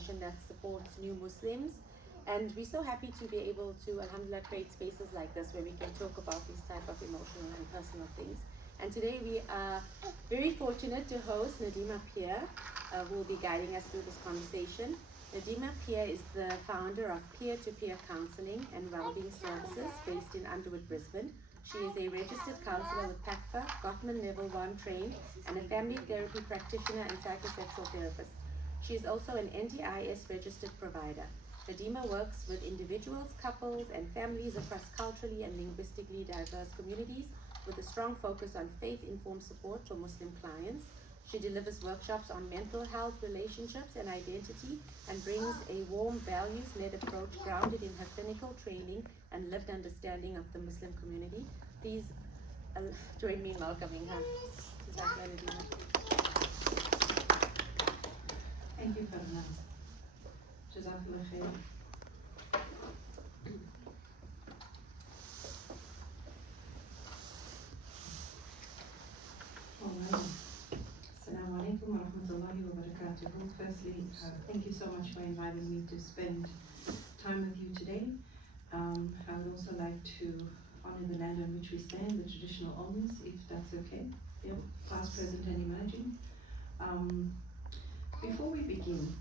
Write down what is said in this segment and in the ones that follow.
organization that supports new Muslims. And we're so happy to be able to, alhamdulillah, create spaces like this where we can talk about these type of emotional and personal things. And today we are very fortunate to host Nadima Peer, who will be guiding us through this conversation. Nadima Peer is the founder of Peer-to-Peer Counseling and Wellbeing Services based in Underwood, Brisbane. She is a registered counselor with PACFA, Gottman Level 1 trained, and a family therapy practitioner and psychosexual therapist. She is also an NDIS registered provider. Nadima works with individuals, couples, and families across culturally and linguistically diverse communities with a strong focus on faith-informed support for Muslim clients. She delivers workshops on mental health, relationships, and identity, and brings a warm, values-led approach grounded in her clinical training and lived understanding of the Muslim community. Please join me in welcoming her. Thank you, Fernand. Jazakallah khair. Assalamu alaikum wa rahmatullahi wa barakatuh. Firstly, thank you so much for inviting me to spend time with you today. I would also like to honor the land on which we stand, the traditional owners, if that's okay. Yep. Past, present, and emerging. Before we begin,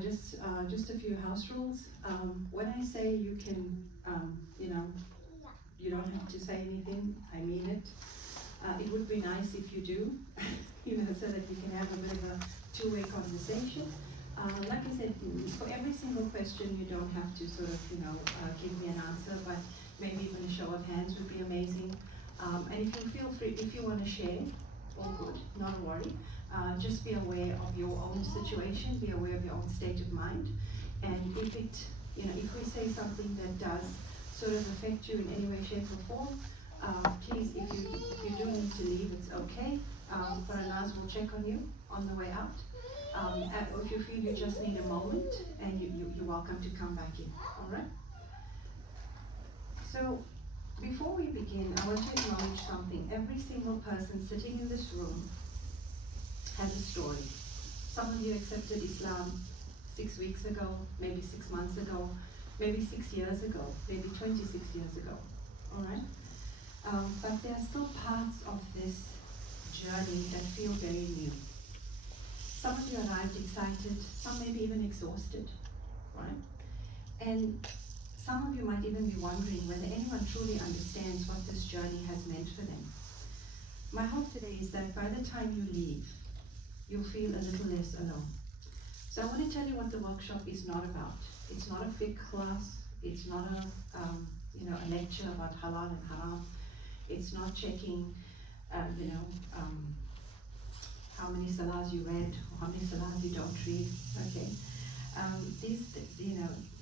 just a few house rules. When I say you can, you don't have to say anything, I mean it. It would be nice if you do, so that we can have a bit of a two-way conversation. Like I said, for every single question, you don't have to sort of, give me an answer, but maybe even a show of hands would be amazing. And if you feel free, if you want to share, all good, not a worry. Just be aware of your own situation, be aware of your own state of mind. And if it, if we say something that does sort of affect you in any way, shape or form, please, if you do need to leave, it's okay. Faranaz will check on you on the way out. If you feel you just need a moment, and you're welcome to come back in, all right? So, before we begin, I want to acknowledge something. Every single person sitting in this room has a story. Some of you accepted Islam 6 weeks ago, maybe 6 months ago, maybe 6 years ago, maybe 26 years ago, all right? But there are still parts of this journey that feel very new. Some of you arrived excited, some maybe even exhausted, right? And some of you might even be wondering whether anyone truly understands what this journey has meant for them. My hope today is that by the time you leave, you'll feel a little less alone. So I want to tell you what the workshop is not about. It's not a big class. It's not a lecture about halal and haram. It's not checking, how many salahs you read or how many salahs you don't read. Okay.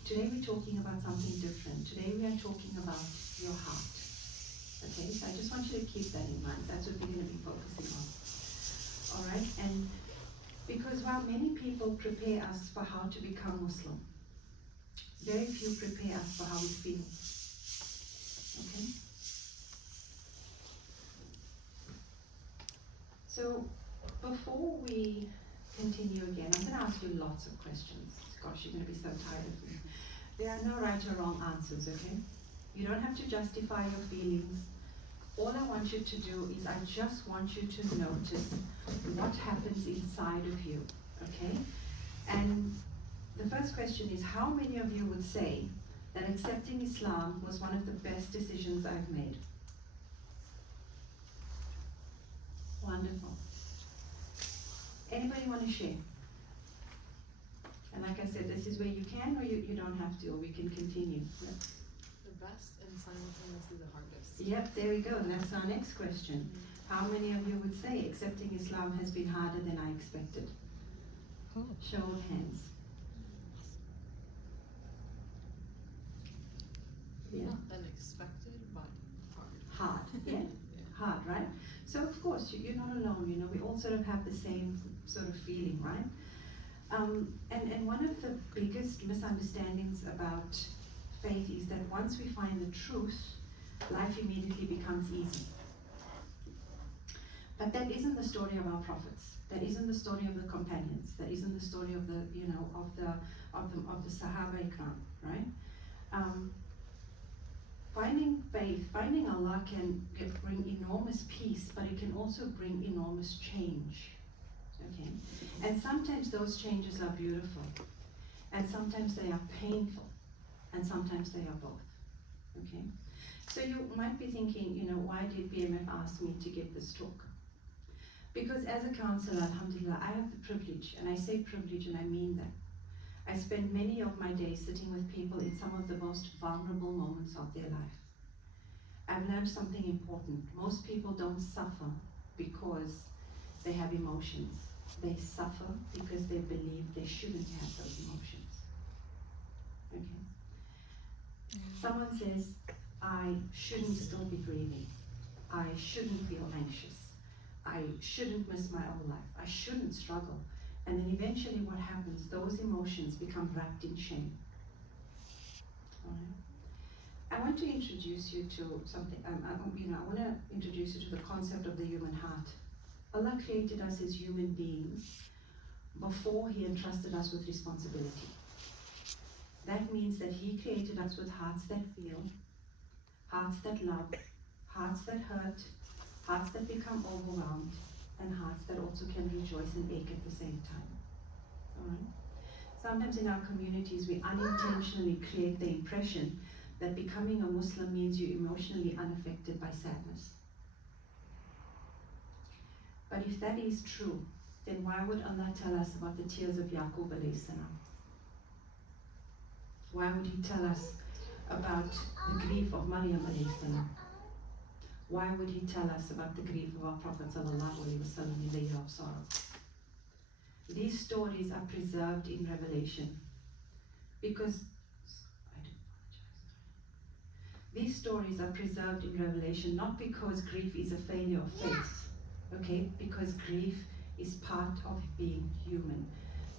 Today we're talking about something different. Today we are talking about your heart. Okay. So I just want you to keep that in mind. That's what we're going to be focusing on. All right. And because while many people prepare us for how to become Muslim, very few prepare us for how we feel. Okay? So, before we continue again, I'm going to ask you lots of questions. Gosh, you're going to be so tired of me. There are no right or wrong answers, okay? You don't have to justify your feelings. All I want you to do is I just want you to notice what happens inside of you, okay? And the first question is, how many of you would say that accepting Islam was one of the best decisions I've made? Wonderful. Anybody want to share? And like I said, this is where you can or you don't have to, or we can continue. Yep. The best and simultaneously the hardest. Yep, there we go. And that's our next question. How many of you would say accepting Islam has been harder than I expected? Show of hands. Yeah. Not unexpected, but hard. Hard, yeah? Yeah. Hard, right? So of course, you're not alone, we all sort of have the same sort of feeling, right? And one of the biggest misunderstandings about faith is that once we find the truth, life immediately becomes easy. But that isn't the story of our prophets. That isn't the story of the companions. That isn't the story of the, you know, of the Sahaba Ikram, right? Finding faith, finding Allah can bring enormous peace, but it can also bring enormous change. Okay, and sometimes those changes are beautiful, and sometimes they are painful, and sometimes they are both. Okay, so you might be thinking, you know, why did BMF ask me to give this talk? Because as a counselor, alhamdulillah, I have the privilege, and I say privilege and I mean that. I spend many of my days sitting with people in some of the most vulnerable moments of their life. I've learned something important. Most people don't suffer because they have emotions. They suffer because they believe they shouldn't have those emotions. Okay? Someone says, I shouldn't still be grieving. I shouldn't feel anxious. I shouldn't miss my old life. I shouldn't struggle. And then eventually what happens, those emotions become wrapped in shame. All right? I want to introduce you to something, I want to introduce you to the concept of the human heart. Allah created us as human beings before He entrusted us with responsibility. That means that He created us with hearts that feel, hearts that love, hearts that hurt, hearts that become overwhelmed, and hearts that also can rejoice and ache at the same time. All right? Sometimes in our communities we unintentionally create the impression that becoming a Muslim means you're emotionally unaffected by sadness. But if that is true, then why would Allah tell us about the tears of Yaqub alayhi salam? Why would He tell us about the grief of Maryam alayhi salam? Why would He tell us about the grief of our Prophet sallallahu alaihi wasallam in the year of sorrow? These stories are preserved in Revelation because these stories are preserved in Revelation not because grief is a failure of faith, okay? Because grief is part of being human.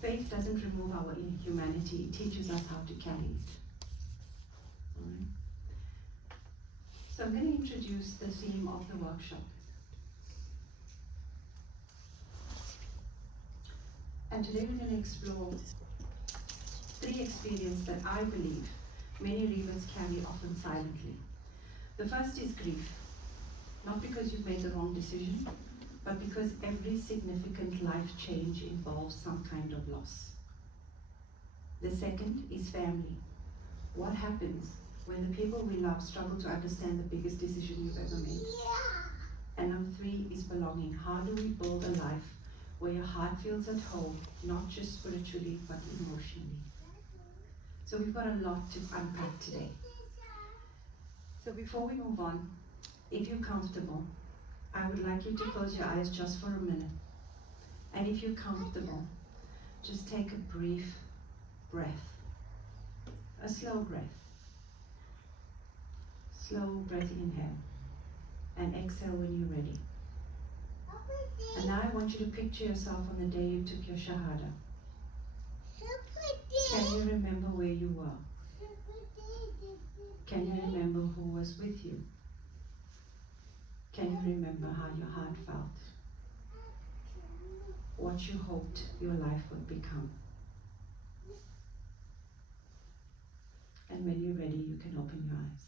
Faith doesn't remove our humanity, it teaches us how to carry it. All right? So I'm going to introduce the theme of the workshop. And today we're going to explore 3 experiences that I believe many readers carry often silently. The first is grief, not because you've made the wrong decision, but because every significant life change involves some kind of loss. The second is family. What happens when the people we love struggle to understand the biggest decision you've ever made? And number 3 is belonging. How do we build a life where your heart feels at home, not just spiritually, but emotionally? So we've got a lot to unpack today. So before we move on, if you're comfortable, I would like you to close your eyes just for a minute. And if you're comfortable, just take a brief breath. A slow breath. Slow breath inhale. And exhale when you're ready. And now I want you to picture yourself on the day you took your Shahadah. Can you remember where you were? Can you remember who was with you? Can you remember how your heart felt? What you hoped your life would become? And when you're ready, you can open your eyes.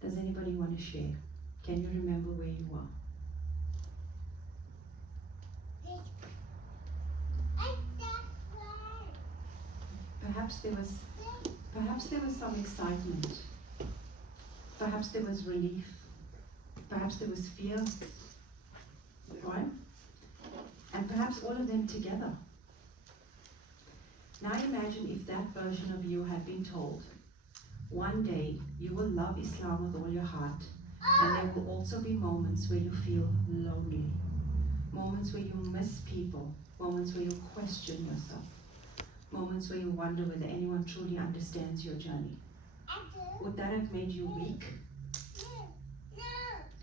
Does anybody want to share? Can you remember where you were? Perhaps there was some excitement. Perhaps there was relief. Perhaps there was fear. Right? And perhaps all of them together. Now imagine if that version of you had been told, one day you will love Islam with all your heart, and there will also be moments where you feel lonely, moments where you miss people, moments where you question yourself, moments where you wonder whether anyone truly understands your journey. Would that have made you weak?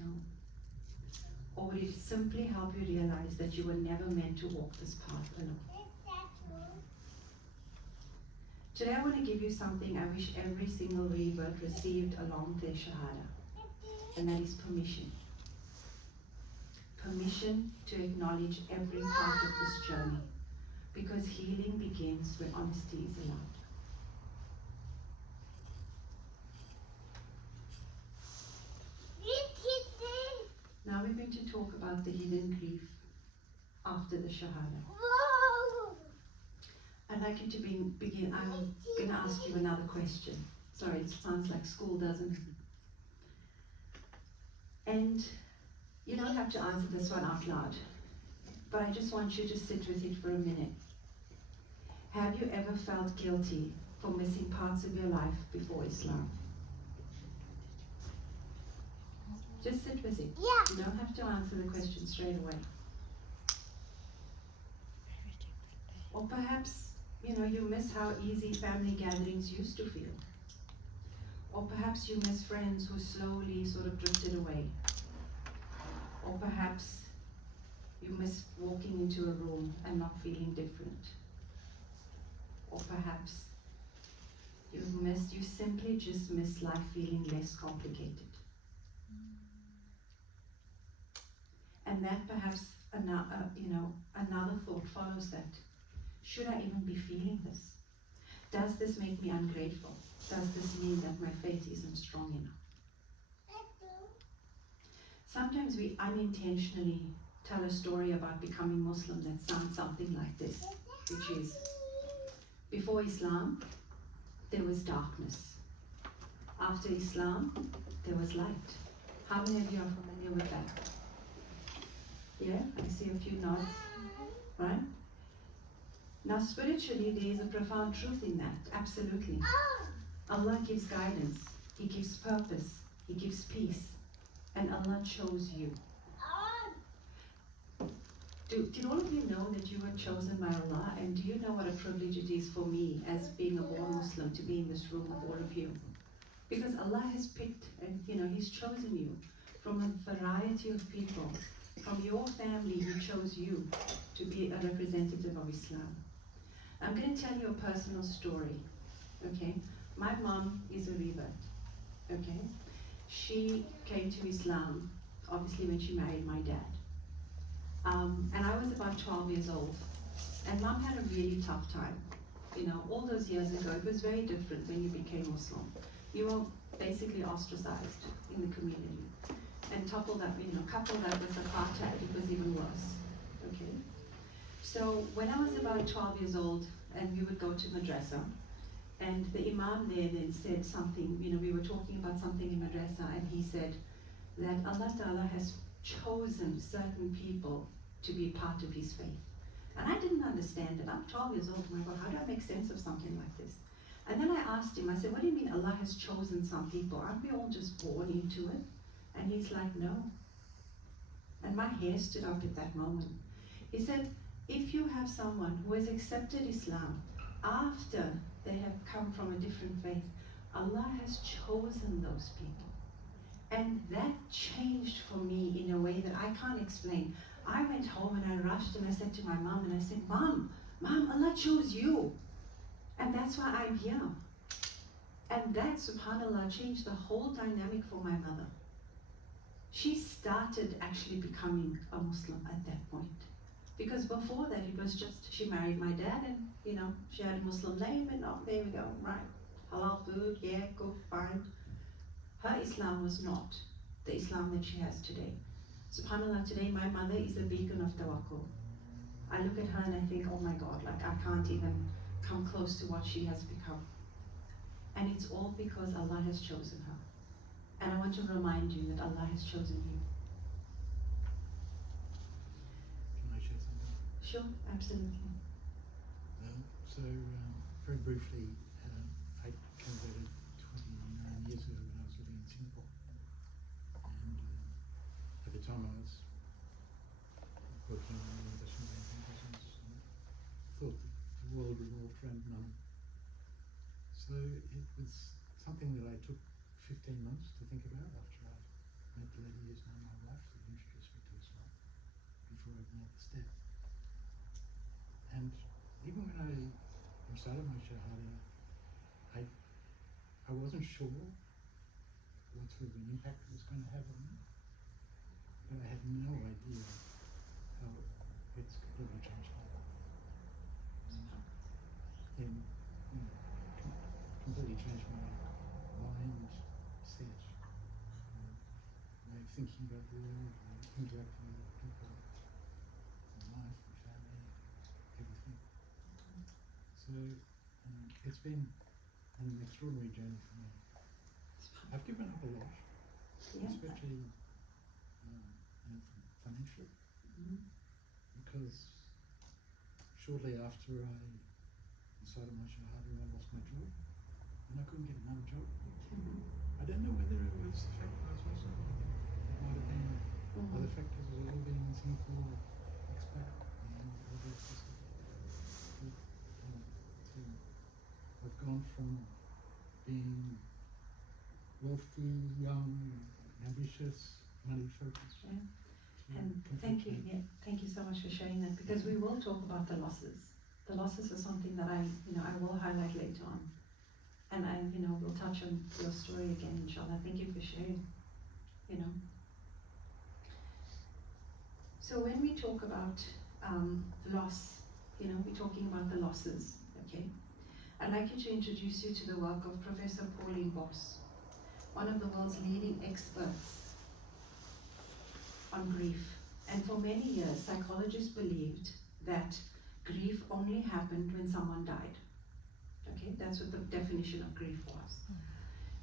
No. Or would it simply help you realize that you were never meant to walk this path alone? Today I want to give you something I wish every single revert received along their Shahadah, and that is permission. Permission to acknowledge every part of this journey, because healing begins when honesty is allowed. Now we're going to talk about the hidden grief after the Shahadah. I'd like you to begin. I'm going to ask you another question. Sorry, it sounds like school, doesn't it? And you don't have to answer this one out loud, but I just want you to sit with it for a minute. Have you ever felt guilty for missing parts of your life before Islam? Just sit with it. You don't have to answer the question straight away. Or perhaps, you miss how easy family gatherings used to feel. Or perhaps you miss friends who slowly sort of drifted away. Or perhaps you miss walking into a room and not feeling different. Or perhaps you simply just miss life feeling less complicated. And that perhaps another thought follows that. Should I even be feeling this? Does this make me ungrateful? Does this mean that my faith isn't strong enough? Sometimes we unintentionally tell a story about becoming Muslim that sounds something like this, which is, before Islam, there was darkness. After Islam, there was light. How many of you are familiar with that? Yeah, I see a few nods, right? Now spiritually, there is a profound truth in that, absolutely. Allah gives guidance, He gives purpose, He gives peace, and Allah chose you. Did all of you know that you were chosen by Allah? And do you know what a privilege it is for me, as being a born Muslim, to be in this room with all of you? Because Allah has picked and He's chosen you from a variety of people. From your family, He chose you to be a representative of Islam. I'm going to tell you a personal story, okay? My mom is a revert, okay? She came to Islam, obviously, when she married my dad. And I was about 12 years old. And Mom had a really tough time. All those years ago, it was very different when you became Muslim. You were basically ostracized in the community. And couple that with apartheid, it was even worse, okay? So when I was about 12 years old, and we would go to madrasa, and the imam there then said something, we were talking about something in madrasa, and he said that Allah Ta'ala has chosen certain people to be part of His faith. And I didn't understand it. I'm 12 years old, oh my God, how do I make sense of something like this? And then I asked him, I said, what do you mean Allah has chosen some people? Aren't we all just born into it? And he's like, no. And my hair stood up at that moment. He said, if you have someone who has accepted Islam after they have come from a different faith, Allah has chosen those people. And that changed for me in a way that I can't explain. I went home and I rushed and I said to my mom, and I said, Mom, Allah chose you. And that's why I'm here. And that, subhanAllah, changed the whole dynamic for my mother. She started actually becoming a Muslim at that point. Because before that, it was just, she married my dad and, she had a Muslim name and there we go, right. Halal food, yeah, good, fine. Her Islam was not the Islam that she has today. SubhanAllah, today my mother is a beacon of tawakkul. I look at her and I think, oh my God, like I can't even come close to what she has become. And it's all because Allah has chosen her. And I want to remind you that Allah has chosen you. Can I share something? Sure, absolutely. Very briefly, I converted 29 years ago when I was living in Singapore. And at the time I was working in the investment banking business and thought that the world revolved around money. So it was something that I took 15 months to think about after I met the lady who's now my wife that introduced me to Islam before I made the step. And even when I recited my Shahadah, I wasn't sure what sort of an impact it was going to have on me, but I had no idea how it's completely changed my life. And completely changed my mind set, way of thinking about the world, interacting with people, life, and family, everything. So it's been an extraordinary journey for me. I've given up a lot, especially financially, because shortly after I decided my Shahadah, I lost my job, and I couldn't get another job. I don't know whether it was the fact that I was Muslim. It might have been other factors as well, being in Singapore, expat, and all those sorts of things. I've gone from being wealthy, young, ambitious, money focused. And thank you so much for sharing that, because we will talk about the losses. The losses are something that I will highlight later on, and we'll touch on your story again, inshallah. Thank you for sharing. So when we talk about loss, we're talking about the losses. Okay, I'd like you to introduce you to the work of Professor Pauline Boss, one of the world's leading experts on grief. And for many years, psychologists believed that grief only happened when someone died. Okay, that's what the definition of grief was.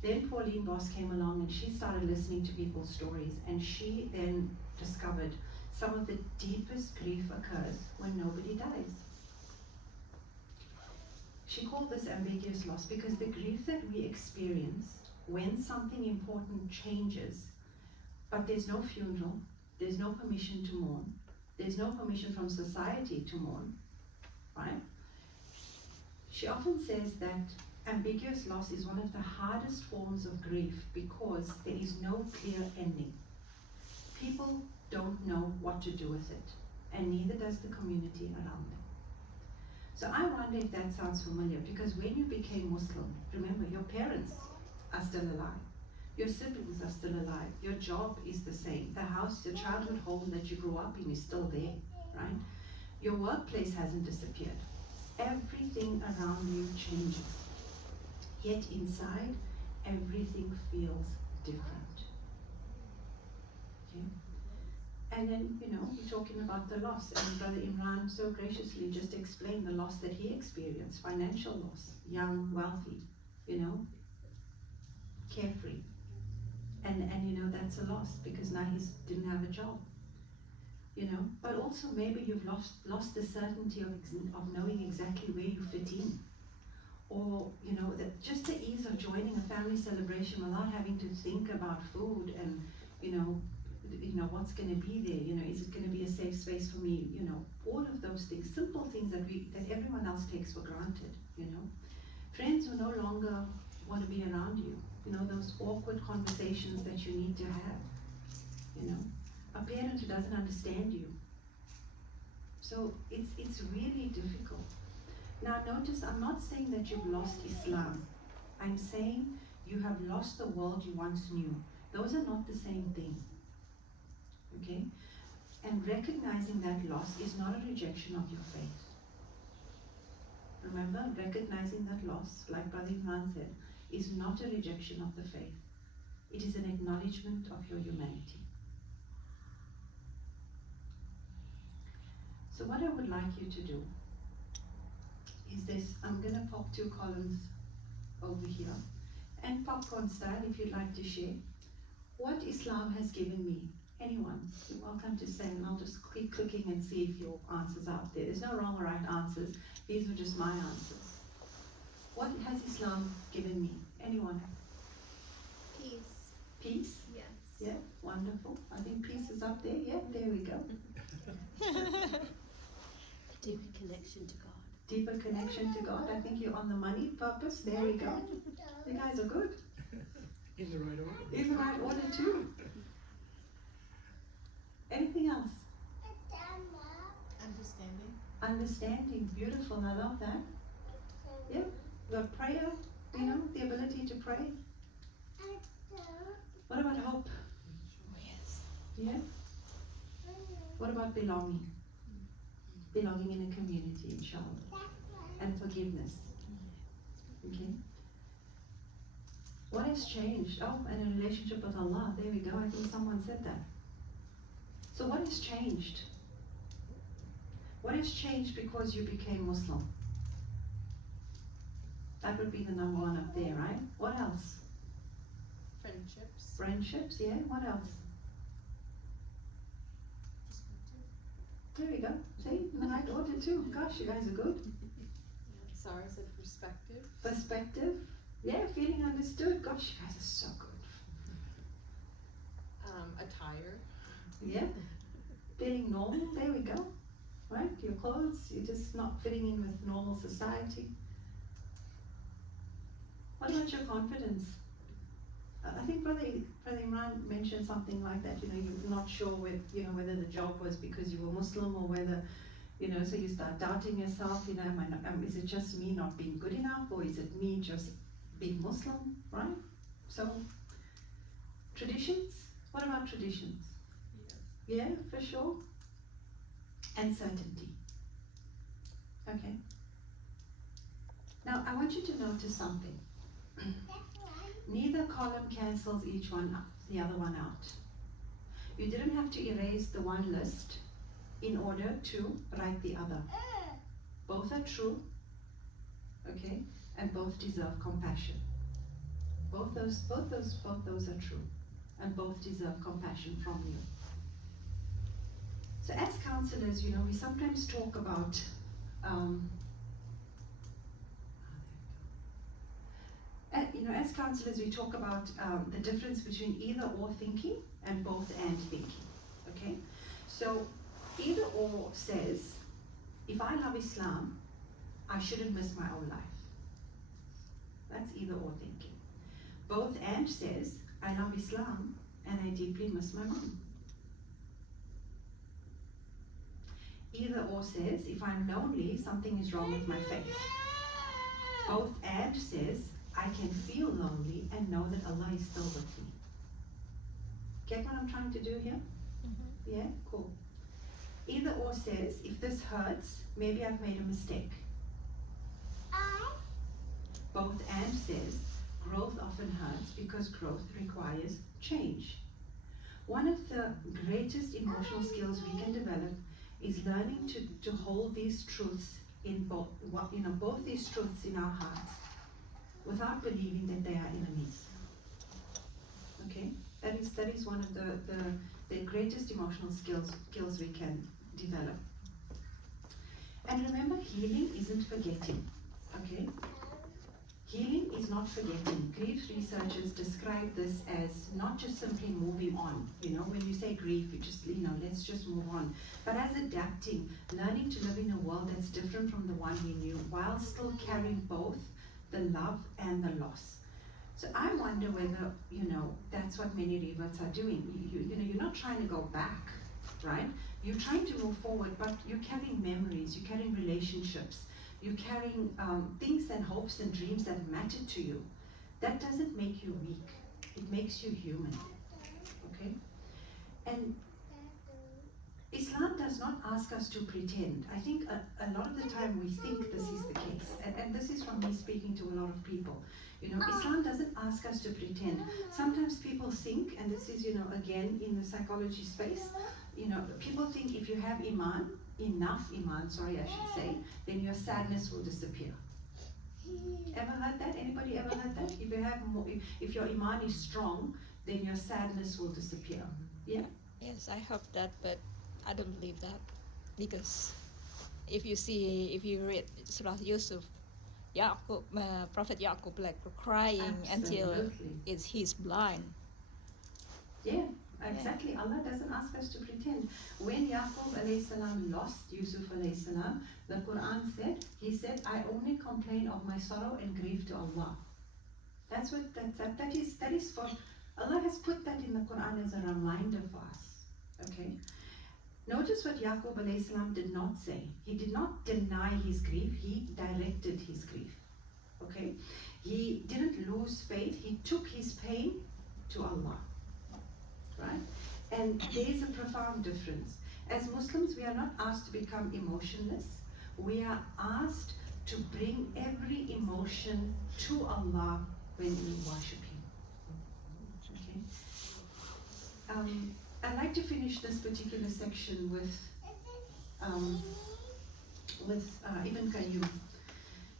Then Pauline Boss came along and she started listening to people's stories, and she then discovered some of the deepest grief occurs when nobody dies. She called this ambiguous loss because the grief that we experience when something important changes, but there's no funeral, there's no permission to mourn, there's no permission from society to mourn, right? She often says that ambiguous loss is one of the hardest forms of grief because there is no clear ending. People don't know what to do with it, and neither does the community around them. So I wonder if that sounds familiar, because when you became Muslim, remember, your parents are still alive. Your siblings are still alive. Your job is the same. The house, your childhood home that you grew up in is still there, right? Your workplace hasn't disappeared. Everything around you changes. Yet inside, everything feels different. Okay? And then, we're talking about the loss. And Brother Imran so graciously just explained the loss that he experienced, financial loss, young, wealthy, carefree. And that's a loss, because now he didn't have a job. But also maybe you've lost the certainty of knowing exactly where you fit in. Or, that just the ease of joining a family celebration without having to think about food and, what's going to be there, is it going to be a safe space for me, all of those things, simple things that everyone else takes for granted, Friends who no longer want to be around you, those awkward conversations that you need to have, a parent who doesn't understand you. So it's really difficult. Now notice, I'm not saying that you've lost Islam. I'm saying you have lost the world you once knew. Those are not the same thing. Okay? And recognizing that loss is not a rejection of your faith. Remember, recognizing that loss, like Brother Imran said, is not a rejection of the faith. It is an acknowledgement of your humanity. So what I would like you to do is this. I'm going to pop 2 columns over here. And popcorn style, if you'd like to share. What Islam has given me. Anyone, you're welcome to say, and I'll just keep clicking and see if your answers are up there. There's no wrong or right answers. These are just my answers. What has Islam given me? Anyone? Peace. Peace? Yes. Yeah, wonderful. I think peace is up there. Yeah, there we go. Deeper connection to God. Deeper connection to God. I think you're on the money. Purpose. There we go. You guys are good. In the right order. In the right order too. Anything else? Understanding. Understanding. Beautiful. I love that. Yeah. The prayer. You know, the ability to pray. What about hope? Yes. Yeah? What about belonging? Belonging in a community, inshallah. And forgiveness. Okay? What has changed? Oh, and a relationship with Allah. There we go. I think someone said that. So what has changed? What has changed because you became Muslim? That would be the number one up there, right? What else? Friendships. Friendships, yeah. What else? There we go. See, in the right order too. Gosh, you guys are good. Sarah said perspective. Perspective. Yeah, feeling understood. Gosh, you guys are so good. Attire. Yeah. Feeling normal. There we go. Right? Your clothes, you're just not fitting in with normal society. What about your confidence? I think Brother Imran mentioned something like that. You know, you're not sure whether the job was because you were Muslim or whether, so you start doubting yourself. You know, is it just me not being good enough, or is it me just being Muslim? Right? So, traditions. What about traditions? Yes. Yeah, for sure. And certainty. Okay. Now, I want you to notice something. Neither column cancels the other one out. You didn't have to erase the one list in order to write the other. Both are true, okay, and both deserve compassion. Both those are true, and both deserve compassion from you. So as counselors, we sometimes talk about as counselors, we talk about the difference between either or thinking and both and thinking. Okay? So, either or says, if I love Islam, I shouldn't miss my own life. That's either or thinking. Both and says, I love Islam and I deeply miss my mom. Either or says, if I'm lonely, something is wrong with my faith. Both and says, I can feel lonely and know that Allah is still with me. Get what I'm trying to do here? Mm-hmm. Yeah? Cool. Either or says, if this hurts, maybe I've made a mistake. Both and says, growth often hurts because growth requires change. One of the greatest emotional skills we can develop is learning to hold these truths in both these truths in our hearts without believing that they are enemies. Okay? That is one of the greatest emotional skills we can develop. And remember, healing isn't forgetting. Okay? Healing is not forgetting. Grief researchers describe this as not just simply moving on. When you say grief, you just, let's just move on. But as adapting, learning to live in a world that's different from the one we knew, while still carrying both the love and the loss. So I wonder whether, that's what many reverts are doing. You're not trying to go back, right? You're trying to move forward, but you're carrying memories, you're carrying relationships, you're carrying things and hopes and dreams that matter to you. That doesn't make you weak. It makes you human. Okay? And Islam does not ask us to pretend. I think a lot of the time we think this is the case. And this is from me speaking to a lot of people. Islam doesn't ask us to pretend. Sometimes people think, and this is, again, in the psychology space, people think if you have enough iman, I should say, then your sadness will disappear. Ever heard that? Anybody ever heard that? If you have more, if your iman is strong, then your sadness will disappear. Yeah? Yes, I heard that, but I don't believe that, because if you read Surah Yusuf, Prophet Yaqub crying until he's blind. Yeah, exactly. Allah doesn't ask us to pretend. When Yaqub alayhi salam lost Yusuf alayhi salam, the Quran said, he said, I only complain of my sorrow and grief to Allah. That's what that is for. Allah has put that in the Quran as a reminder for us. Okay? Notice what Yaqub alayhi salam did not say. He did not deny his grief, he directed his grief. Okay? He didn't lose faith, he took his pain to Allah. Right? And there is a profound difference. As Muslims, we are not asked to become emotionless. We are asked to bring every emotion to Allah when we worship Him. Okay? I'd like to finish this particular section with Ibn Qayyim.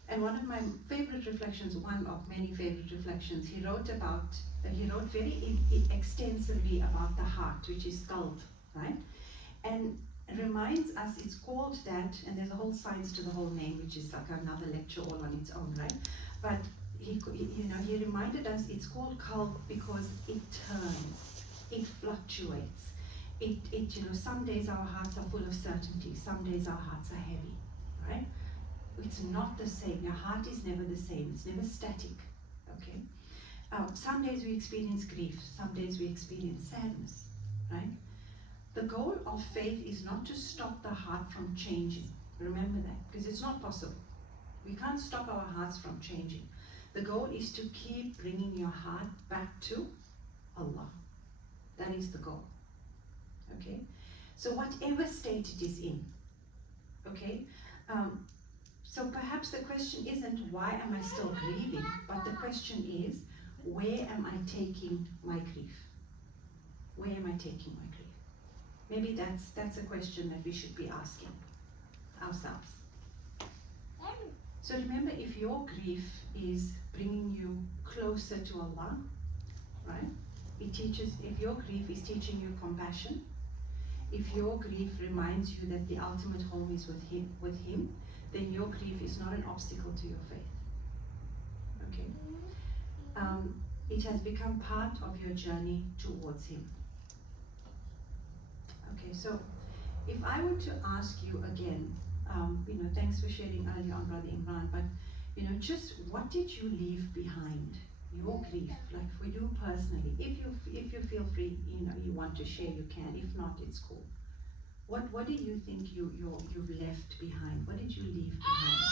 And one of my favorite reflections, one of many favorite reflections, he wrote very extensively about the heart, which is qalb, right? And reminds us, it's called that, and there's a whole science to the whole name, which is like another lecture all on its own, right? But he reminded us it's called qalb because it turns, it fluctuates. Some days our hearts are full of certainty, some days our hearts are heavy, right? It's not the same. Your heart is never the same. It's never static, okay? Some days we experience grief, some days we experience sadness, right? The goal of faith is not to stop the heart from changing. Remember that, because it's not possible. We can't stop our hearts from changing. The goal is to keep bringing your heart back to Allah. That is the goal, okay? So whatever state it is in, okay? So perhaps the question isn't why am I still grieving, but the question is, where am I taking my grief? Where am I taking my grief? Maybe that's a question that we should be asking ourselves. So remember, if your grief is bringing you closer to Allah, right? If your grief is teaching you compassion, if your grief reminds you that the ultimate home is with Him, then your grief is not an obstacle to your faith. Okay? It has become part of your journey towards Him. Okay, so if I were to ask you again, thanks for sharing earlier on, Brother Imran, but just what did you leave behind? Your grief, like for you personally. If you feel free, you want to share, you can. If not, it's cool. What do you think you've left behind? What did you leave behind?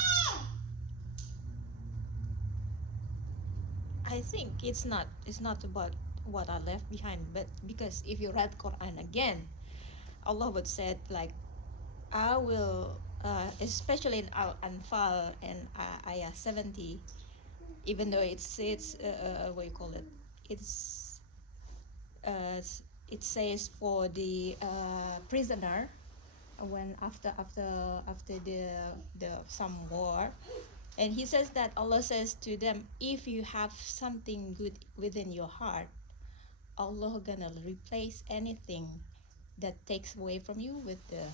I think it's not about what I left behind, but because if you read Quran again, Allah would say like, I will, especially in Al-Anfal and ayah 70, even though it says what you call it, it says for the prisoner when after the some war, and he says that Allah says to them, if you have something good within your heart, Allah gonna replace anything that takes away from you with the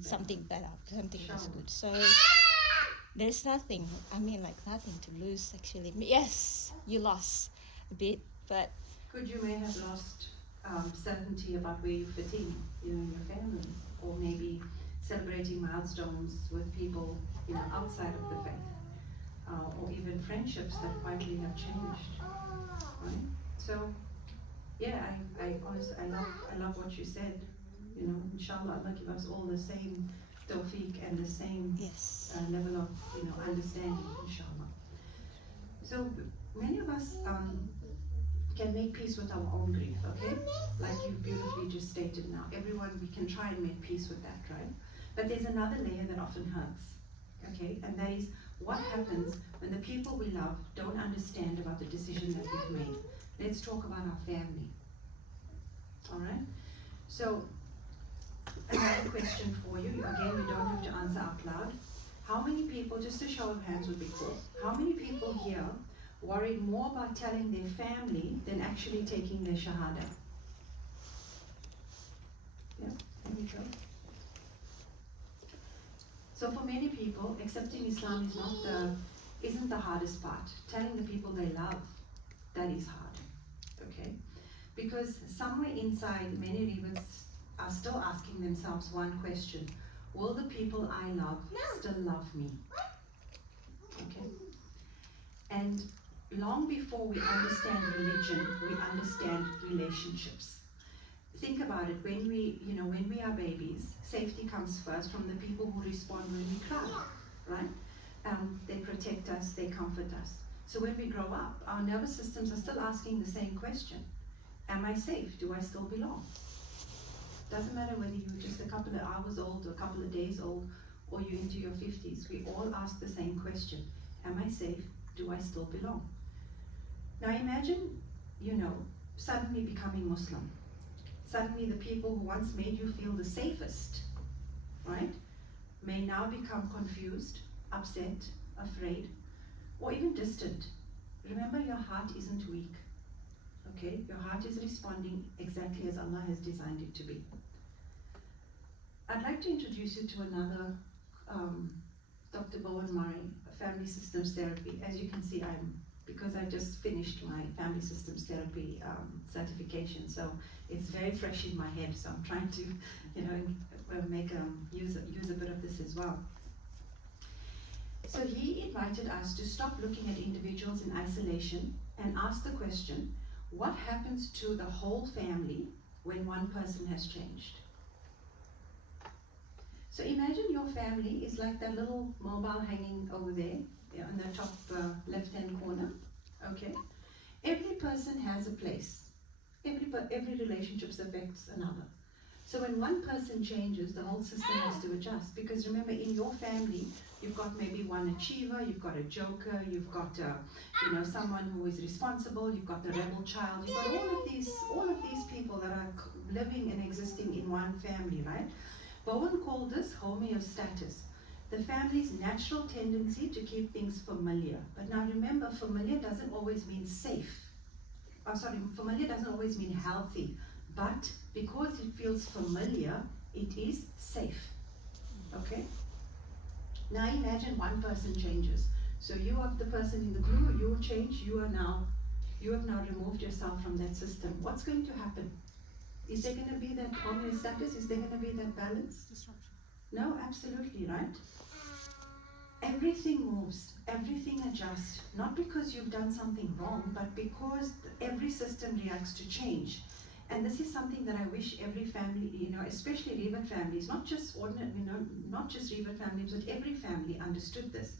something better, something that's good. So there's nothing, nothing to lose actually. Yes, you lost a bit, but You may have lost certainty about where you fit in your family, or maybe celebrating milestones with people outside of the faith, or even friendships that quietly have changed, right? So yeah, I honestly, I love what you said. Inshallah, Allah give us all the same tawfiq and the same level of understanding, inshallah. So many of us can make peace with our own grief, okay? Like you beautifully just stated now. Everyone, we can try and make peace with that, right? But there's another layer that often hurts, okay? And that is what happens when the people we love don't understand about the decision that we've made. Let's talk about our family, all right? So, another question for you. Again, you don't have to answer out loud. How many people, just a show of hands would be cool, how many people here worry more about telling their family than actually taking their Shahadah? Yeah, there you go. So for many people, accepting Islam isn't the hardest part. Telling the people they love, that is hard, okay? Because somewhere inside, many Rivets are still asking themselves one question: will the people I love still love me? Okay? And long before we understand religion, we understand relationships. Think about it, when we are babies, safety comes first from the people who respond when we cry, right? They protect us, they comfort us. So when we grow up, our nervous systems are still asking the same question. Am I safe? Do I still belong? Doesn't matter whether you're just a couple of hours old or a couple of days old or you're into your 50s, we all ask the same question. Am I safe? Do I still belong? Now imagine, suddenly becoming Muslim. Suddenly the people who once made you feel the safest, right, may now become confused, upset, afraid, or even distant. Remember, your heart isn't weak. Okay, your heart is responding exactly as Allah has designed it to be. I'd like to introduce you to another Dr. Bowen Murray, Family Systems Therapy. As you can see, because I just finished my Family Systems Therapy certification, so it's very fresh in my head. So I'm trying to, use a bit of this as well. So he invited us to stop looking at individuals in isolation and ask the question, what happens to the whole family when one person has changed? So imagine your family is like that little mobile hanging over there in the top left-hand corner, okay? Every person has a place. Every relationship affects another. So when one person changes, the whole system has to adjust. Because remember, in your family, you've got maybe one achiever, you've got a joker, you've got someone who is responsible, you've got the rebel child, you've got all of these people that are living and existing in one family, right? Bowen called this homeostasis, the family's natural tendency to keep things familiar. But now remember, familiar doesn't always mean safe. Familiar doesn't always mean healthy, but because it feels familiar, it is safe. Okay? Now imagine one person changes. So you are the person in the group, you change, you have now removed yourself from that system. What's going to happen? Is there going to be that homeostasis? Is there going to be that balance? Disruption. No, absolutely, right? Everything moves, everything adjusts, not because you've done something wrong, but because every system reacts to change. And this is something that I wish every family, especially Revert families, not just not just Revert families, but every family understood this.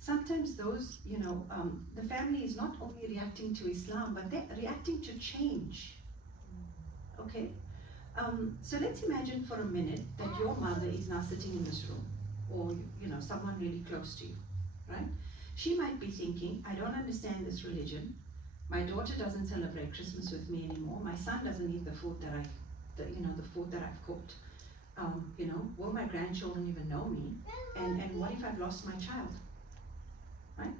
Sometimes those, the family is not only reacting to Islam, but they're reacting to change. Okay? So let's imagine for a minute that your mother is now sitting in this room, or someone really close to you, right? She might be thinking, I don't understand this religion. My daughter doesn't celebrate Christmas with me anymore. My son doesn't eat the food that I've cooked. Will my grandchildren even know me? And what if I've lost my child? Right?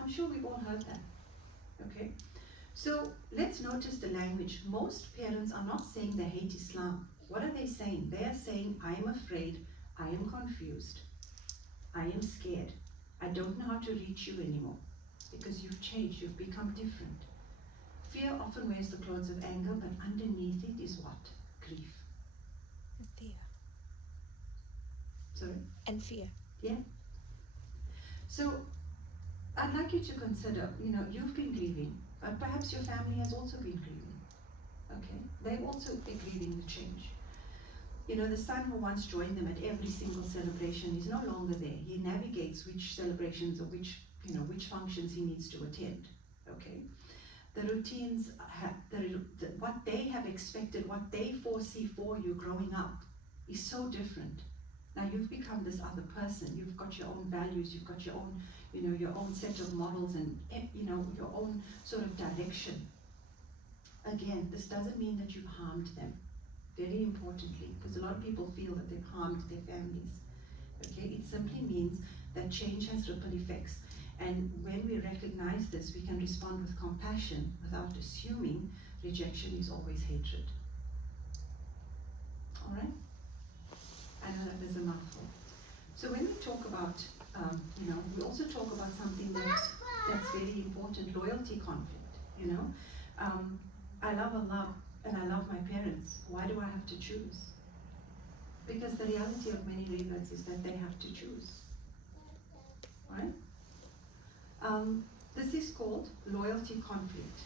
I'm sure we've all heard that. Okay? So let's notice the language. Most parents are not saying they hate Islam. What are they saying? They are saying, I am afraid, I am confused, I am scared. I don't know how to reach you anymore because you've changed, you've become different. Fear often wears the clothes of anger, but underneath it is what? Grief. And fear. Sorry? And fear. Yeah. So I'd like you to consider, you've been grieving, but perhaps your family has also been grieving. Okay? They've also been grieving the change. The son who once joined them at every single celebration is no longer there. He navigates which celebrations or which functions he needs to attend. Okay? The routines, what they have expected, what they foresee for you growing up is so different. Now you've become this other person. You've got your own values. You've got your own, your own set of models and, your own sort of direction. Again, this doesn't mean that you've harmed them. Very importantly, because a lot of people feel that they've harmed their families. Okay, it simply means that change has ripple effects. And when we recognize this, we can respond with compassion without assuming rejection is always hatred. All right? I know that was a mouthful. So when we talk about, we also talk about something that's very important, loyalty conflict. I love Allah and I love my parents. Why do I have to choose? Because the reality of many reverts is that they have to choose. Right? This is called loyalty conflict.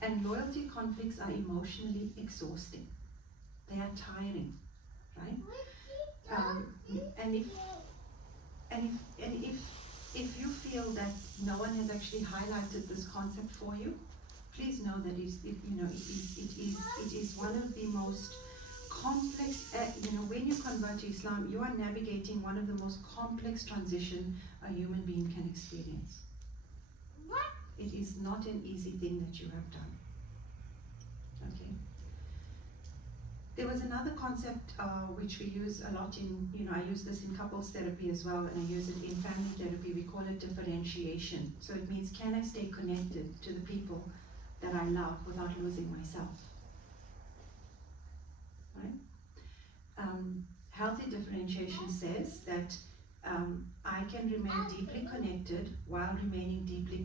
And loyalty conflicts are emotionally exhausting. They are tiring, right? And if if you feel that no one has actually highlighted this concept for you, please know that it is one of the most complex, when you convert to Islam, you are navigating one of the most complex transition a human being can experience. It is not an easy thing that you have done. Okay. There was another concept which we use a lot in, I use this in couples therapy as well, and I use it in family therapy. We call it differentiation. So it means, can I stay connected to the people that I love without losing myself? Right? Healthy differentiation says that I can remain deeply connected while remaining deeply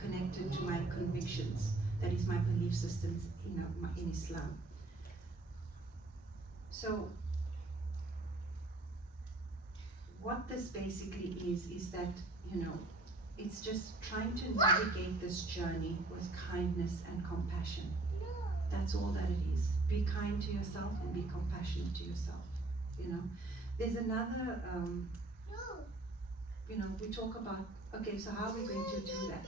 connected to my convictions. That is my belief systems in Islam. So what this basically is that, it's just trying to navigate this journey with kindness and compassion. That's all that it is. Be kind to yourself and be compassionate to yourself. There's another, we talk about, okay, so how are we going to do that?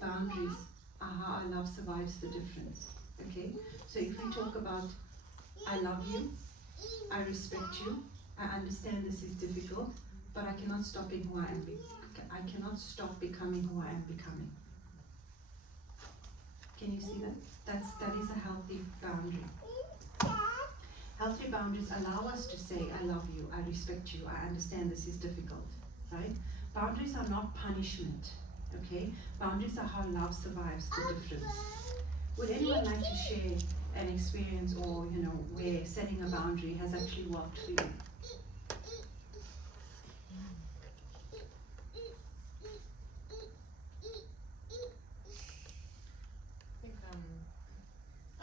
Boundaries are how our love survives the difference. Okay? So if we talk about, I love you, I respect you, I understand this is difficult, but I cannot stop being who I am. I cannot stop becoming who I am becoming. Can you see that? That is a healthy boundary. Healthy boundaries allow us to say, I love you, I respect you, I understand this is difficult, right? Boundaries are not punishment, okay? Boundaries are how love survives the difference. Would anyone like to share an experience or, where setting a boundary has actually worked for you?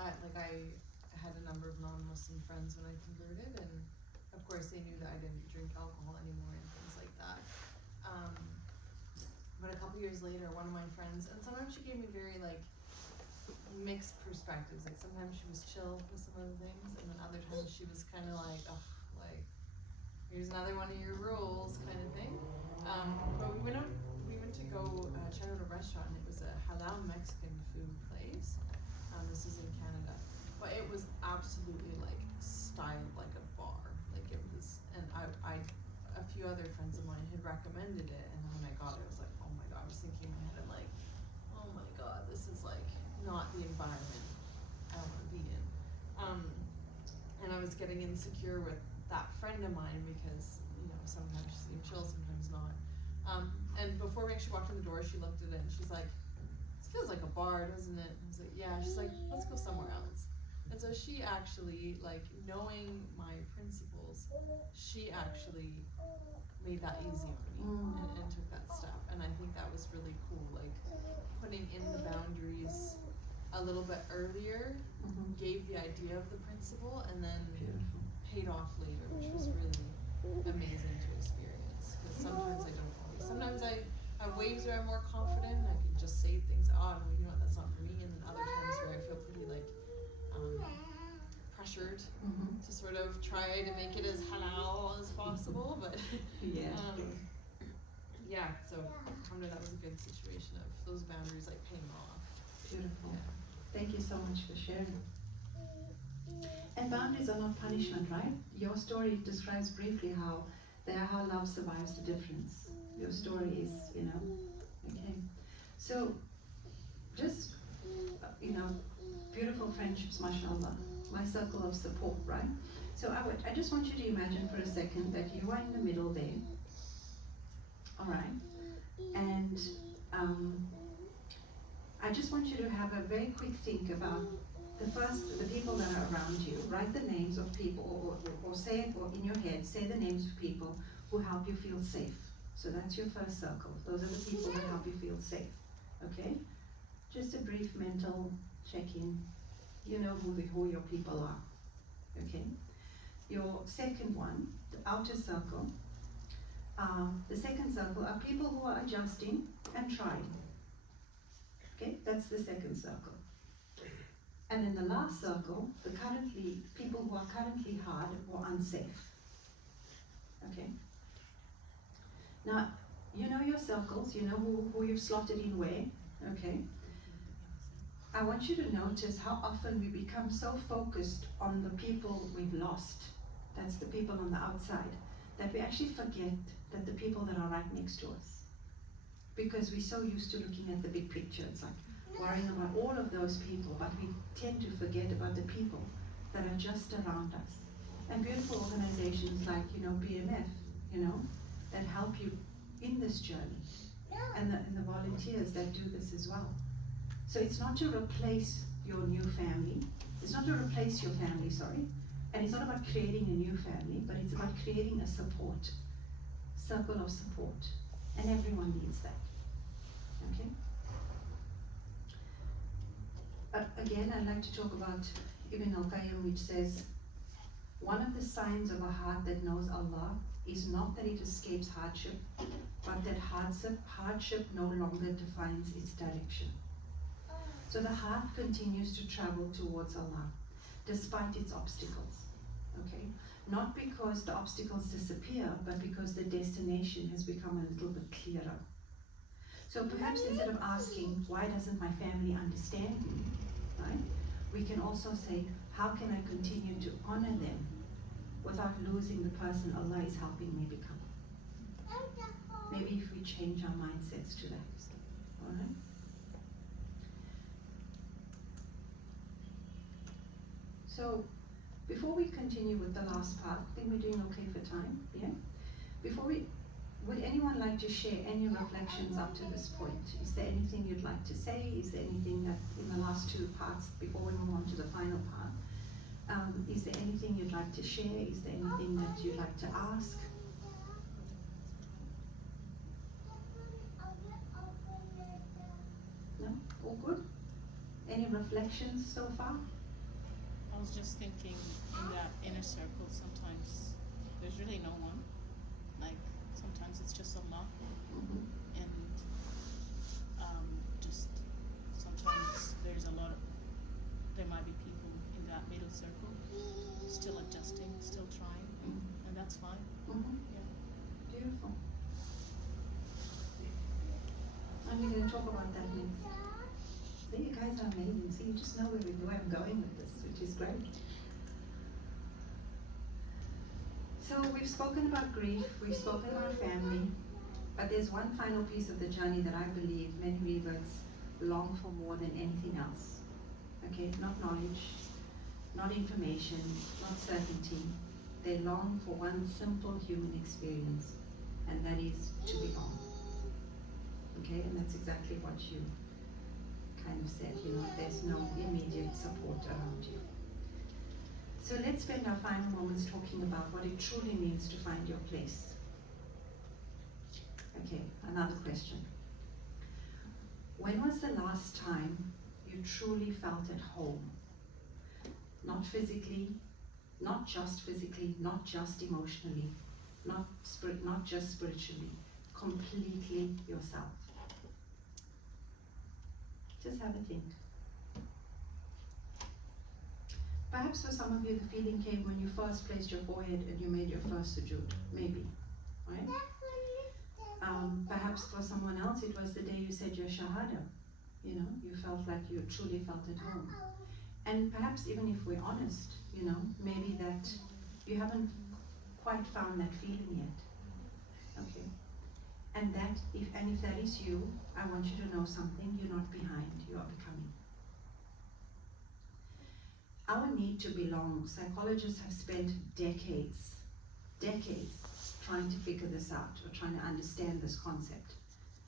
I think I had a number of non-Muslim friends when I converted, and of course they knew that I didn't drink alcohol anymore and things like that. But a couple years later, one of my friends, and sometimes she gave me very mixed perspectives. Like sometimes she was chill with some of the things, and then other times she was kind of here's another one of your rules kind of thing. But we went to go check out a restaurant, and it was a halal Mexican food place. This is in Canada, but it was absolutely styled like a bar. It was, and a few other friends of mine had recommended it, and when I got it, I was like, oh my god, I was thinking in my head, I'm like, oh my god, this is not the environment I want to be in. And I was getting insecure with that friend of mine because, sometimes she seemed chill, sometimes not. And before we actually walked in the door, she looked at it and she's like, this feels like a bar, doesn't it? I was like, yeah. She's like, let's go somewhere else. And so she actually, knowing my principles, she actually made that easy on me and took that step. And I think that was really cool, putting in the boundaries a little bit earlier, gave the idea of the principle, and then paid off later, which was really amazing to experience. Because sometimes I don't always. Sometimes I have waves where I'm more confident and I can just say things, oh no, you know what, that's not for me. And then other times where I feel pretty pressured to sort of try to make it as halal as possible. But so alhamdulillah, that was a good situation of those boundaries paying off. Beautiful. Yeah. Thank you so much for sharing. And boundaries are not punishment, right? Your story describes briefly how they are how love survives the difference. Your story is, okay. So, just, beautiful friendships, mashallah. My circle of support, right? So I just want you to imagine for a second that you are in the middle there. All right. And I just want you to have a very quick think about the people that are around you. Write the names of people, or say it, or in your head, say the names of people who help you feel safe. So that's your first circle. Those are the people that help you feel safe. Okay? Just a brief mental check-in. You know who your people are. Okay? Your second one, the outer circle. The second circle are people who are adjusting and trying. Okay? That's the second circle. And in the last circle, people who are currently hard or unsafe. Okay? Now, you know your circles, you know who you've slotted in where, okay? I want you to notice how often we become so focused on the people we've lost, that's the people on the outside, that we actually forget that the people that are right next to us. Because we're so used to looking at the big picture, it's like worrying about all of those people, but we tend to forget about the people that are just around us. And beautiful organizations like, BMF, that help you in this journey, and the volunteers that do this as well. So it's not to replace your new family, it's not to replace your family, sorry, and it's not about creating a new family, but it's about creating a circle of support, and everyone needs that, okay? Again, I'd like to talk about Ibn al-Qayyim, which says, one of the signs of a heart that knows Allah is not that it escapes hardship, but that hardship no longer defines its direction. So the heart continues to travel towards Allah, despite its obstacles, okay? Not because the obstacles disappear, but because the destination has become a little bit clearer. So perhaps instead of asking, why doesn't my family understand me, right? We can also say, how can I continue to honor them without losing the person Allah is helping me become? Maybe if we change our mindsets to that, all right? So, before we continue with the last part, I think we're doing okay for time, yeah? Would anyone like to share any reflections up to this point? Is there anything you'd like to say? Is there anything that in the last two parts, before we move on to the final part, is there anything you'd like to share? Is there anything that you'd like to ask? No? All good? Any reflections so far? I was just thinking, in that inner circle, sometimes there's really no one. Like, sometimes it's just Allah. Mm-hmm. And just sometimes there might be people in that middle circle still adjusting, still trying, Mm-hmm. and that's fine. Mm-hmm. Yeah. Beautiful. And we're going to talk about that next. See, you guys are amazing. See, you just know where I'm going with this, which is great. So we've spoken about grief, we've spoken about family, but there's one final piece of the journey that I believe many reverts long for more than anything else. Okay, not knowledge, not information, not certainty. They long for one simple human experience, and that is to belong. Okay, and that's exactly what you kind of said, there's no immediate support around you. So let's spend our final moments talking about what it truly means to find your place. Okay, another question. When was the last time you truly felt at home? Not physically, not just physically, not just emotionally, not just spiritually, completely yourself. Just have a think. Perhaps for some of you the feeling came when you first placed your forehead and you made your first sujood, maybe, right? Perhaps for someone else it was the day you said your Shahadah, you felt like you truly felt at home. And perhaps even if we're honest, maybe that you haven't quite found that feeling yet, okay? And if that is you, I want you to know something, you're not behind, you are becoming. Our need to belong, psychologists have spent decades trying to figure this out or trying to understand this concept.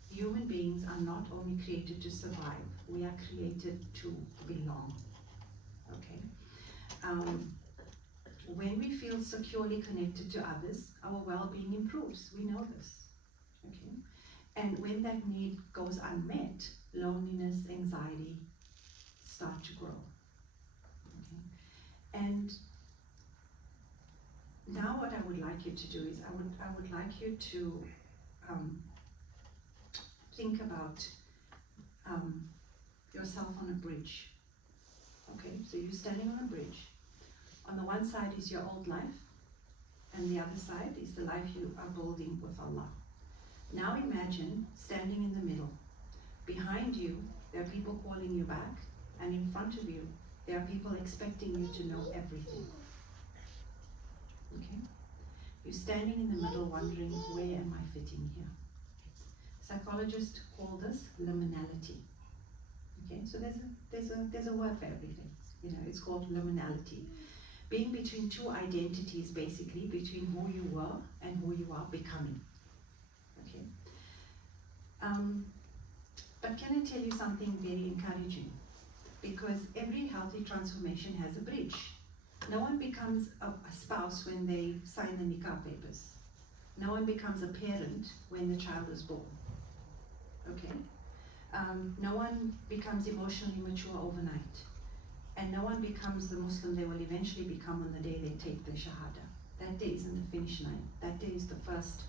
Human beings are not only created to survive, we are created to belong, okay? When we feel securely connected to others, our well-being improves, we know this, okay? And when that need goes unmet, loneliness, anxiety start to grow. And now what I would like you to do is I would like you to think about yourself on a bridge. Okay, so you're standing on a bridge. On the one side is your old life, and the other side is the life you are building with Allah. Now imagine standing in the middle. Behind you, there are people calling you back, and in front of you, there are people expecting you to know everything. Okay? You're standing in the middle wondering, where am I fitting here? Psychologists call this liminality. Okay, so there's a word for everything. You know, it's called liminality. Being between two identities, basically, between who you were and who you are becoming. Okay. But can I tell you something very encouraging? Because every healthy transformation has a bridge. No one becomes a spouse when they sign the nikah papers. No one becomes a parent when the child is born. Okay? No one becomes emotionally mature overnight. And no one becomes the Muslim they will eventually become on the day they take their Shahadah. That day isn't the finish line. That day is the first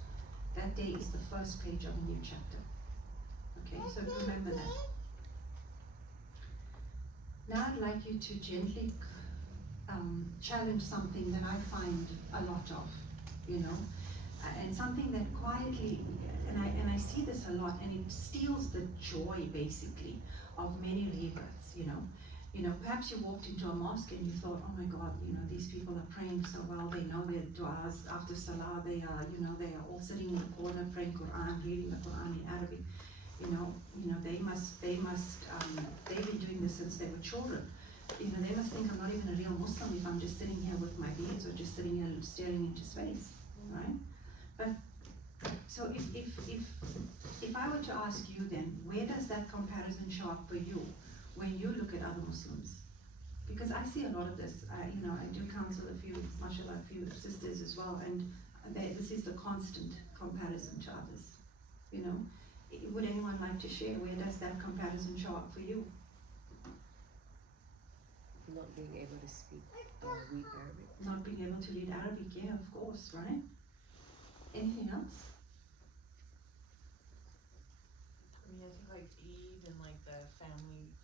page of a new chapter. Okay, so remember that. Now I'd like you to gently challenge something that I find a lot of, you know, and something that quietly, and I see this a lot, and it steals the joy basically of many rebirths, you know. You know, perhaps you walked into a mosque and you thought, oh my God, you know, these people are praying so well, they know their du'as after salah, they are all sitting in the corner praying Quran, reading the Quran in Arabic. You know, they've been doing this since they were children. You know, they must think I'm not even a real Muslim if I'm just sitting here with my beads or just sitting here staring into space, right? But so if I were to ask you then, where does that comparison show up for you when you look at other Muslims? Because I see a lot of this. I do counsel a few sisters as well, and this is the constant comparison to others. You know, would anyone like to share where does that comparison show up for you? Not being able to speak or read Arabic. Not being able to read Arabic, yeah, of course, right? Anything else? I mean, I think like Eid and like the family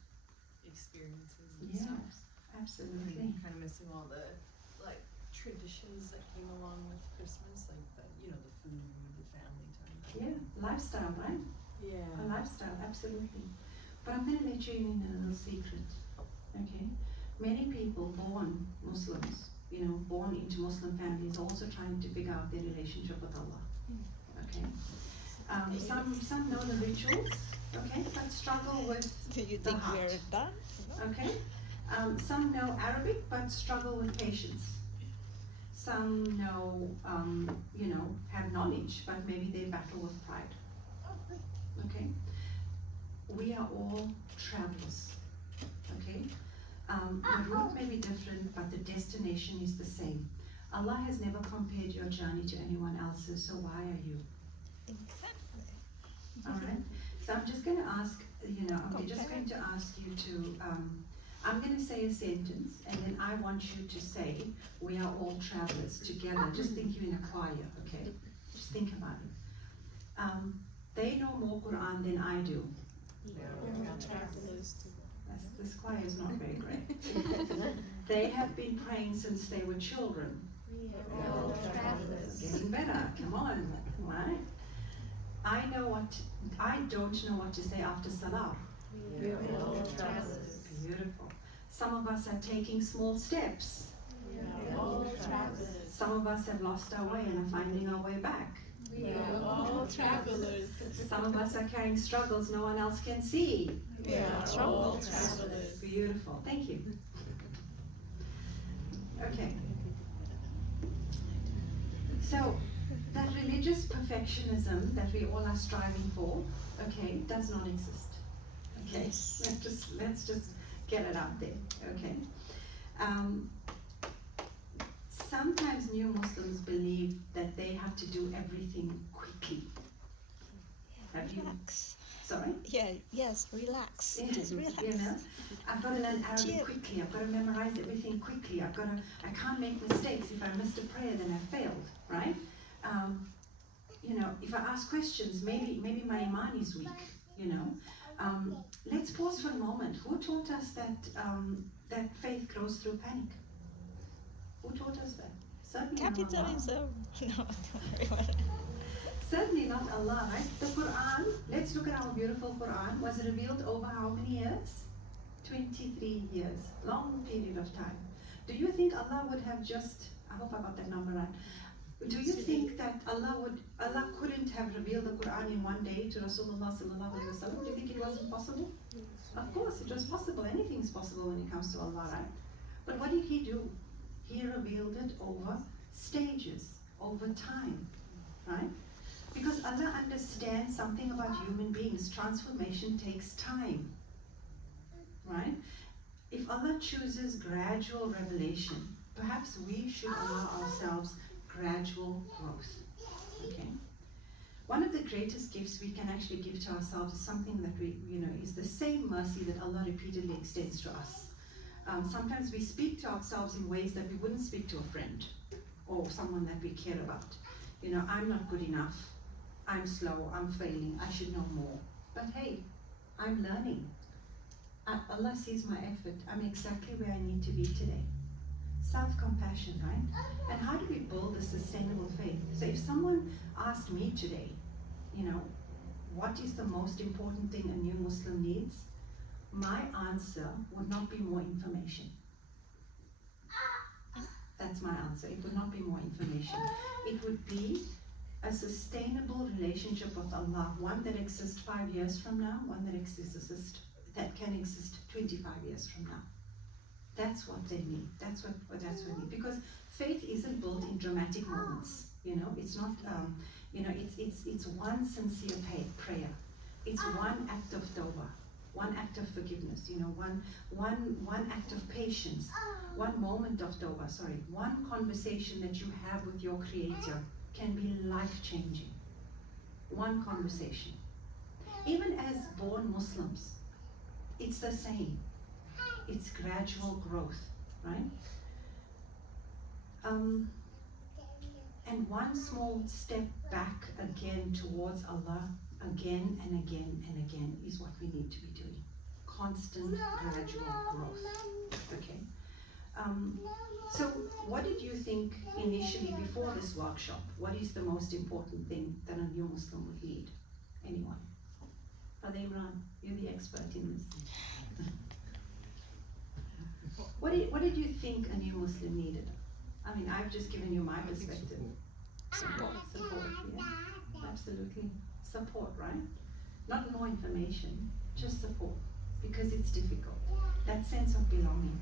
experiences and Yeah, stuff. absolutely. Kind of missing all the like traditions that came along with Christmas, like the the food, the family time. Yeah, lifestyle, right? Yeah. A lifestyle, absolutely. But I'm going to let you in a little secret, okay? Many people born Muslims, born into Muslim families, also trying to figure out their relationship with Allah, okay? Some know the rituals, okay, but struggle with Do you the think heart, we're done? okay? Some know Arabic, but struggle with patience. Some know, have knowledge, but maybe they battle with pride. Okay? We are all travelers. Okay? The route may be different, but the destination is the same. Allah has never compared your journey to anyone else's, so why are you? Exactly. Alright? So I'm just going to ask, I'm just going to ask you to, I'm going to say a sentence, and then I want you to say, we are all travelers together. Just think you're in a choir, okay? Just think about it. They know more Quran than I do. We're all travelers too. This choir is not very great. They have been praying since they were children. We're all travelers. Getting better, come on, right? I don't know what to say after Salah. We're all travelers. Beautiful. Some of us are taking small steps. We're all travelers. Some of us have lost our way and are finding our way back. We are all travelers. Some of us are carrying struggles no one else can see. We are all travelers. Beautiful. Thank you. Okay. So, that religious perfectionism that we all are striving for, okay, does not exist. Okay, let's just get it out there. Okay. Sometimes new Muslims believe that they have to do everything quickly. Have you? Relax. Sorry? Yeah, yes, relax. Yeah, Just relax. I've got to learn Arabic Chill. quickly. I've got to memorize everything quickly. I can't make mistakes. If I missed a prayer, then I failed, right? If I ask questions, maybe my iman is weak. Let's pause for a moment. Who taught us that faith grows through panic? Who taught us that? Certainly not Allah. Capitalism. No, don't worry about it. Certainly not Allah, right? The Quran, let's look at our beautiful Quran, was revealed over how many years? 23 years, long period of time. Do you think Allah would have just, I hope I got that number right, do you think that Allah couldn't have revealed the Quran in one day to Rasulullah sallallahu alaihi wasallam? Do you think it wasn't possible? Of course, it was possible. Anything's possible when it comes to Allah, right? But what did He do? He revealed it over stages, over time, right? Because Allah understands something about human beings. Transformation takes time, right? If Allah chooses gradual revelation, perhaps we should allow ourselves gradual growth, okay? One of the greatest gifts we can actually give to ourselves is something that is the same mercy that Allah repeatedly extends to us. Sometimes we speak to ourselves in ways that we wouldn't speak to a friend or someone that we care about. I'm not good enough, I'm slow, I'm failing, I should know more. But hey, I'm learning. Allah sees my effort, I'm exactly where I need to be today. Self-compassion, right? And how do we build a sustainable faith? So if someone asked me today, what is the most important thing a new Muslim needs? My answer would not be more information. That's my answer. It would not be more information. It would be a sustainable relationship with Allah, one that exists 5 years from now, one that can exist 25 years from now. That's what they need. That's what we need. Because faith isn't built in dramatic moments. It's not. It's one sincere prayer. It's one act of tawbah, one act of forgiveness. One act of patience, one moment of tawbah. One conversation that you have with your Creator can be life-changing. One conversation. Even as born Muslims, it's the same. It's gradual growth, right? And one small step back again towards Allah, again and again and again, is what we need to be doing. Constant, gradual growth. Okay. So, what did you think initially before this workshop? What is the most important thing that a new Muslim would need? Anyone? Brother Imran, you're the expert in this. What did you think a new Muslim needed? I mean, I've just given you my perspective. Support, yeah, absolutely. Support, right? Not more information, just support, because it's difficult. That sense of belonging.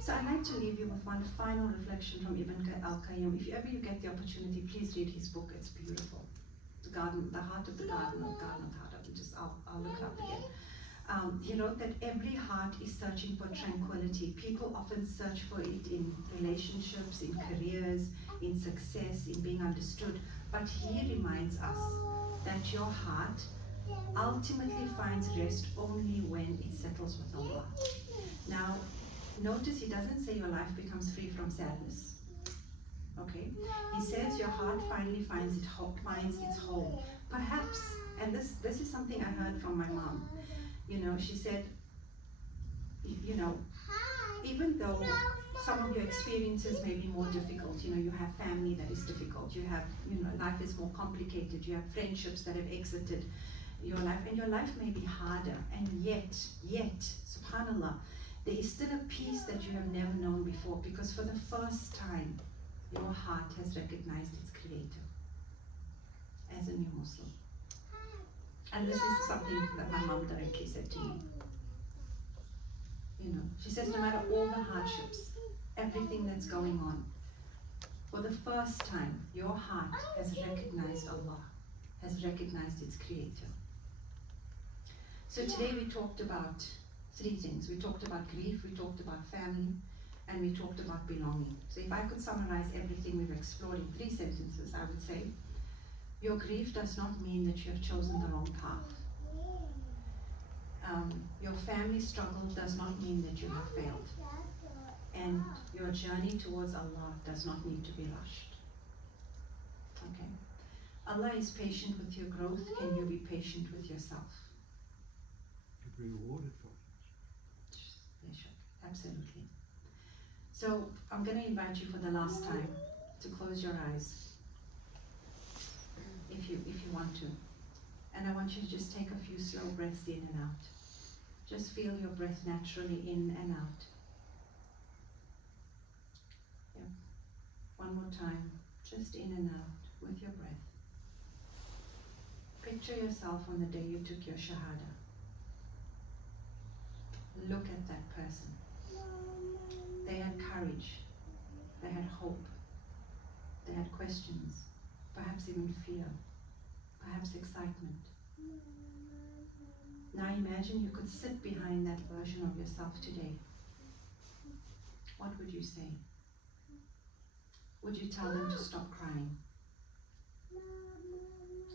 So I'd like to leave you with one final reflection from Ibn al-Qayyim. If ever you get the opportunity, please read his book. It's beautiful. The Heart of the Garden, or Garden of the Heart. I'll look it up again. He wrote that every heart is searching for tranquility. People often search for it in relationships, in careers, in success, in being understood. But he reminds us that your heart ultimately finds rest only when it settles with Allah. Now, notice he doesn't say your life becomes free from sadness. Okay? He says your heart finally finds its home. Perhaps, and this is something I heard from my mom. She said, even though some of your experiences may be more difficult, you have family that is difficult, you have, life is more complicated, you have friendships that have exited your life, and your life may be harder, and yet, subhanAllah, there is still a peace that you have never known before, because for the first time, your heart has recognized its Creator as a new Muslim. And this is something that my mom directly said to me. She says no matter all the hardships, everything that's going on, for the first time, your heart has recognized Allah, has recognized its Creator. So today we talked about 3 things. We talked about grief, we talked about family, and we talked about belonging. So if I could summarize everything we've explored in 3 sentences, I would say, your grief does not mean that you have chosen the wrong path. Your family struggle does not mean that you have failed. And your journey towards Allah does not need to be rushed. Okay? Allah is patient with your growth. Can you be patient with yourself? You'll be rewarded for it. Yes, sure. Absolutely. So I'm going to invite you for the last time to close your eyes. if you want to. And I want you to just take a few slow breaths in and out. Just feel your breath naturally in and out. Yep. One more time, just in and out with your breath. Picture yourself on the day you took your Shahadah. Look at that person. They had courage. They had hope. They had questions, perhaps even fear, perhaps excitement. Now imagine you could sit behind that version of yourself today. What would you say? Would you tell them to stop crying?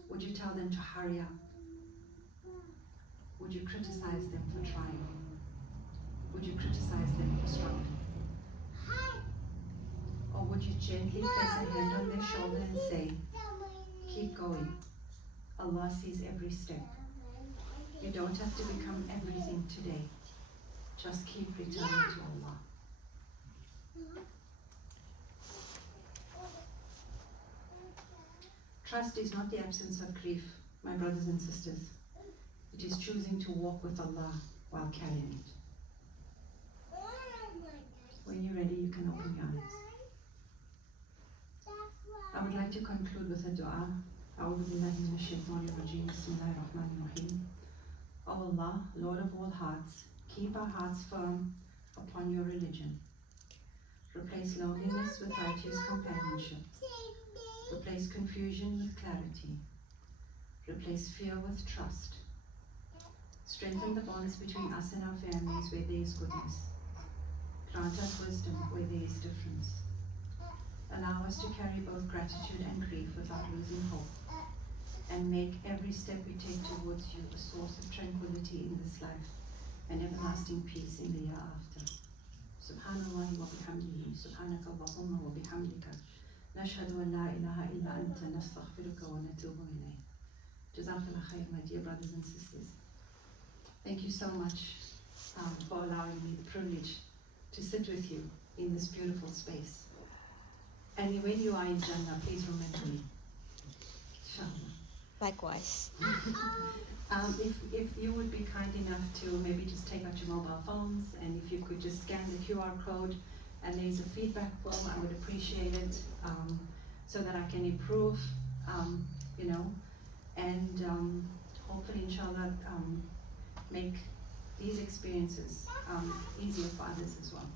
Would you tell them to hurry up? Would you criticize them for trying? Would you criticize them for struggling? Or would you gently place a hand on their shoulder and say, keep going. Allah sees every step. You don't have to become everything today. Just keep returning to Allah. Trust is not the absence of grief, my brothers and sisters. It is choosing to walk with Allah while carrying it. When you're ready, you can open your eyes. I would like to conclude with a dua. أعوذ بالله من الشيطان الرجيم. بسم الله الرحمن الرحيم. O Allah, Lord of all hearts, keep our hearts firm upon your religion. Replace loneliness with righteous companionship. Replace confusion with clarity. Replace fear with trust. Strengthen the bonds between us and our families where there is goodness. Grant us wisdom where there is difference. Allow us to carry both gratitude and grief without losing hope. And make every step we take towards you a source of tranquility in this life and everlasting peace in the year after. Subhanallah wa bihamdihi, subhanaka Allahumma wa bihamdika, nashhadu an la ilaha illa anta, nastaghfiruka wa natubu ilayk. Jazakallah khair, my dear brothers and sisters. Thank you so much for allowing me the privilege to sit with you in this beautiful space. And when you are in Jannah, please remember me. Inshallah. Likewise. If you would be kind enough to maybe just take out your mobile phones, and if you could just scan the QR code, and there's a feedback form, I would appreciate it, so that I can improve, and hopefully, inshallah, make these experiences easier for others as well.